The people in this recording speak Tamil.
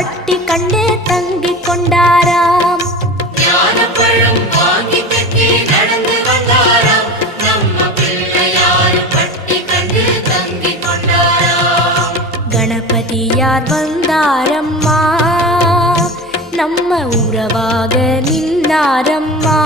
பட்டி கண்டு தங்கிக் கொண்டாராம். ஞானப்பழம் வாங்கி கட்டி நடந்து வந்தாராம். நம்ம பிள்ளையார் பட்டி கண்டு தங்கிக் கொண்டாராம். கணபதியார் வந்தாரம்மா, நம்ம உறவாக நின்றாரம்மா.